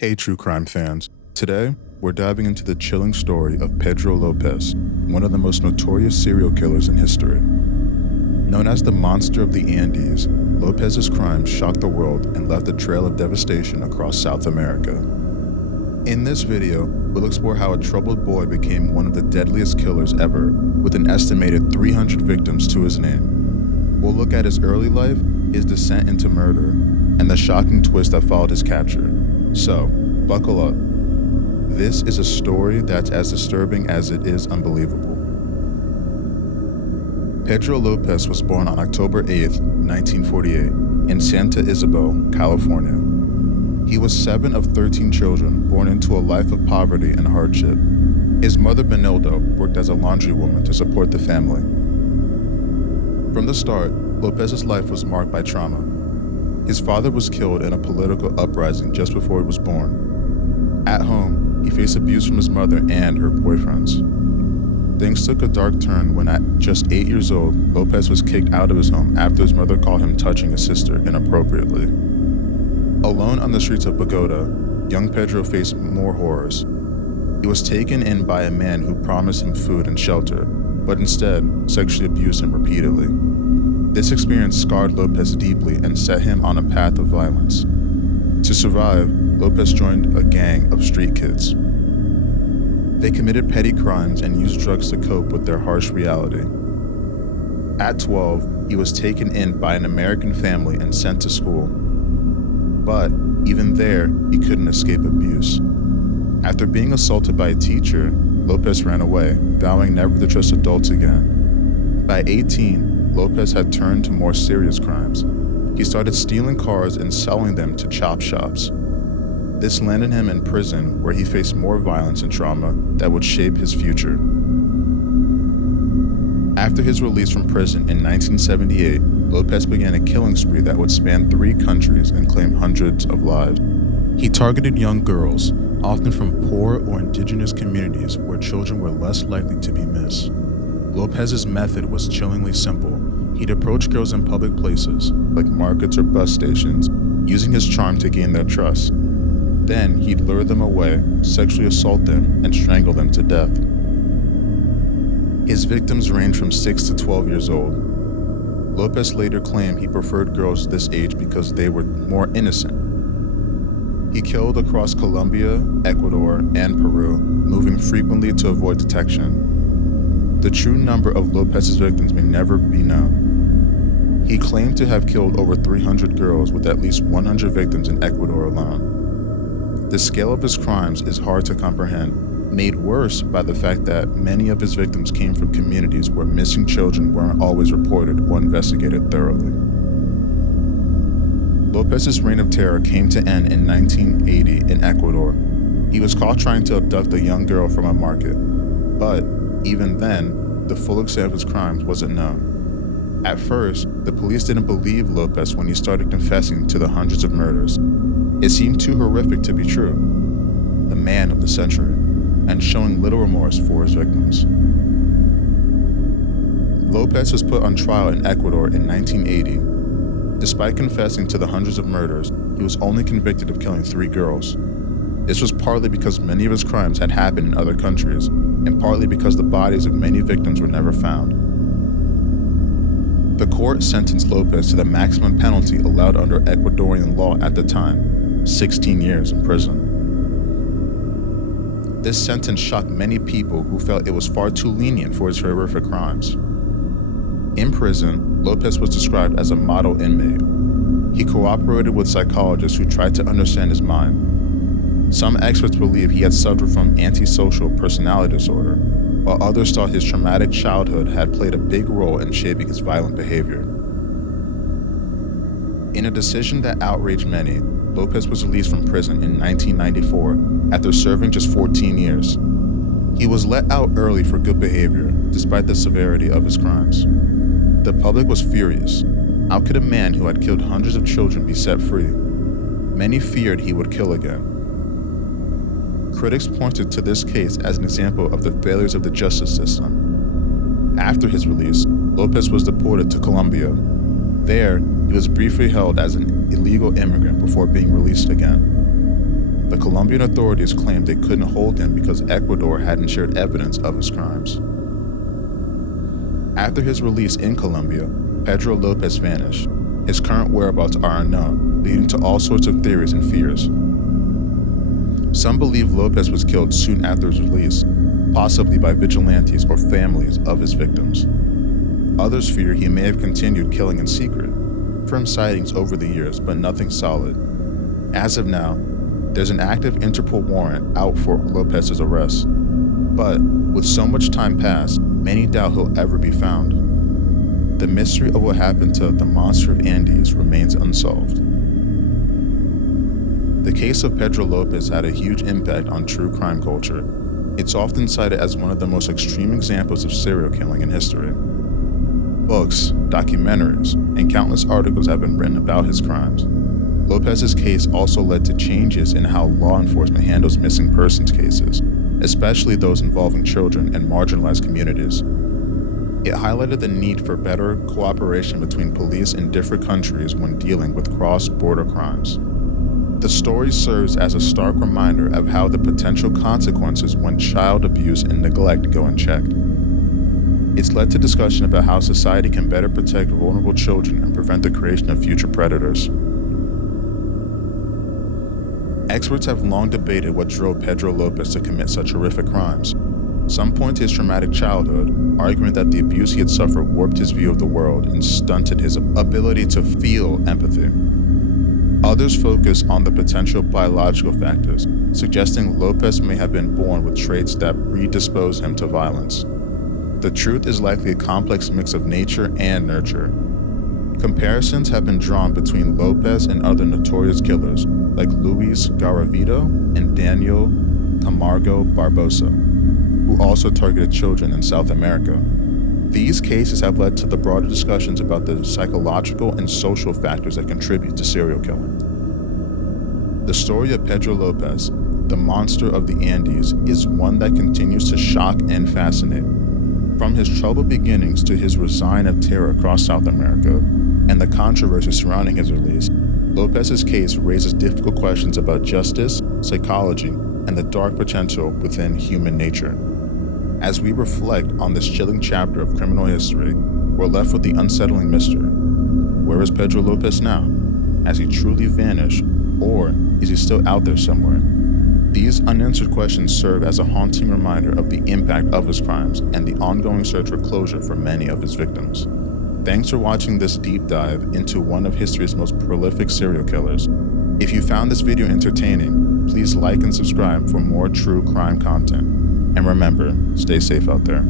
Hey true crime fans, today we're diving into the chilling story of Pedro Lopez, one of the most notorious serial killers in history. Known as the Monster of the Andes, Lopez's crimes shocked the world and left a trail of devastation across South America. In this video, we'll explore how a troubled boy became one of the deadliest killers ever, with an estimated 300 victims to his name. We'll look at his early life, his descent into murder, and the shocking twist that followed his capture. So, buckle up. This is a story that's as disturbing as it is unbelievable. Pedro Lopez was born on October 8, 1948, in Santa Isabel, California. He was 7 of 13 children born into a life of poverty and hardship. His mother, Benilda, worked as a laundrywoman to support the family. From the start, Lopez's life was marked by trauma. His father was killed in a political uprising just before he was born. At home, he faced abuse from his mother and her boyfriends. Things took a dark turn when at just 8 years old, Lopez was kicked out of his home after his mother caught him touching his sister inappropriately. Alone on the streets of Bogota, young Pedro faced more horrors. He was taken in by a man who promised him food and shelter, but instead sexually abused him repeatedly. This experience scarred Lopez deeply and set him on a path of violence. To survive, Lopez joined a gang of street kids. They committed petty crimes and used drugs to cope with their harsh reality. At 12, he was taken in by an American family and sent to school. But even there, he couldn't escape abuse. After being assaulted by a teacher, Lopez ran away, vowing never to trust adults again. By 18, Lopez had turned to more serious crimes. He started stealing cars and selling them to chop shops. This landed him in prison, where he faced more violence and trauma that would shape his future. After his release from prison in 1978, Lopez began a killing spree that would span 3 countries and claim hundreds of lives. He targeted young girls, often from poor or indigenous communities where children were less likely to be missed. Lopez's method was chillingly simple. He'd approach girls in public places, like markets or bus stations, using his charm to gain their trust. Then he'd lure them away, sexually assault them, and strangle them to death. His victims ranged from 6 to 12 years old. Lopez later claimed he preferred girls this age because they were more innocent. He killed across Colombia, Ecuador, and Peru, moving frequently to avoid detection. The true number of Lopez's victims may never be known. He claimed to have killed over 300 girls, with at least 100 victims in Ecuador alone. The scale of his crimes is hard to comprehend, made worse by the fact that many of his victims came from communities where missing children weren't always reported or investigated thoroughly. Lopez's reign of terror came to end in 1980 in Ecuador. He was caught trying to abduct a young girl from a market, but even then, the full extent of his crimes wasn't known. At first, the police didn't believe Lopez when he started confessing to the hundreds of murders. It seemed too horrific to be true. The man of the century, and showing little remorse for his victims. Lopez was put on trial in Ecuador in 1980. Despite confessing to the hundreds of murders, he was only convicted of killing 3 girls. This was partly because many of his crimes had happened in other countries, and partly because the bodies of many victims were never found. The court sentenced Lopez to the maximum penalty allowed under Ecuadorian law at the time, 16 years in prison. This sentence shocked many people who felt it was far too lenient for his horrific crimes. In prison, Lopez was described as a model inmate. He cooperated with psychologists who tried to understand his mind. Some experts believe he had suffered from antisocial personality disorder, while others thought his traumatic childhood had played a big role in shaping his violent behavior. In a decision that outraged many, Lopez was released from prison in 1994 after serving just 14 years. He was let out early for good behavior, despite the severity of his crimes. The public was furious. How could a man who had killed hundreds of children be set free? Many feared he would kill again. Critics pointed to this case as an example of the failures of the justice system. After his release, Lopez was deported to Colombia. There, he was briefly held as an illegal immigrant before being released again. The Colombian authorities claimed they couldn't hold him because Ecuador hadn't shared evidence of his crimes. After his release in Colombia, Pedro Lopez vanished. His current whereabouts are unknown, leading to all sorts of theories and fears. Some believe Lopez was killed soon after his release, possibly by vigilantes or families of his victims. Others fear he may have continued killing in secret. Confirmed sightings over the years, but nothing solid. As of now, there's an active Interpol warrant out for Lopez's arrest. But with so much time passed, many doubt he'll ever be found. The mystery of what happened to the monster of Andes remains unsolved. The case of Pedro Lopez had a huge impact on true crime culture. It's often cited as one of the most extreme examples of serial killing in history. Books, documentaries, and countless articles have been written about his crimes. Lopez's case also led to changes in how law enforcement handles missing persons cases, especially those involving children and marginalized communities. It highlighted the need for better cooperation between police in different countries when dealing with cross-border crimes. The story serves as a stark reminder of how the potential consequences when child abuse and neglect go unchecked. It's led to discussion about how society can better protect vulnerable children and prevent the creation of future predators. Experts have long debated what drove Pedro Lopez to commit such horrific crimes. Some point to his traumatic childhood, arguing that the abuse he had suffered warped his view of the world and stunted his ability to feel empathy. Others focus on the potential biological factors, suggesting Lopez may have been born with traits that predispose him to violence. The truth is likely a complex mix of nature and nurture. Comparisons have been drawn between Lopez and other notorious killers like Luis Garavito and Daniel Camargo Barbosa, who also targeted children in South America. These cases have led to the broader discussions about the psychological and social factors that contribute to serial killing. The story of Pedro Lopez, the monster of the Andes, is one that continues to shock and fascinate. From his troubled beginnings to his reign of terror across South America and the controversy surrounding his release, Lopez's case raises difficult questions about justice, psychology, and the dark potential within human nature. As we reflect on this chilling chapter of criminal history, we're left with the unsettling mystery. Where is Pedro Lopez now? Has he truly vanished, or is he still out there somewhere? These unanswered questions serve as a haunting reminder of the impact of his crimes and the ongoing search for closure for many of his victims. Thanks for watching this deep dive into one of history's most prolific serial killers. If you found this video entertaining, please like and subscribe for more true crime content. And remember, stay safe out there.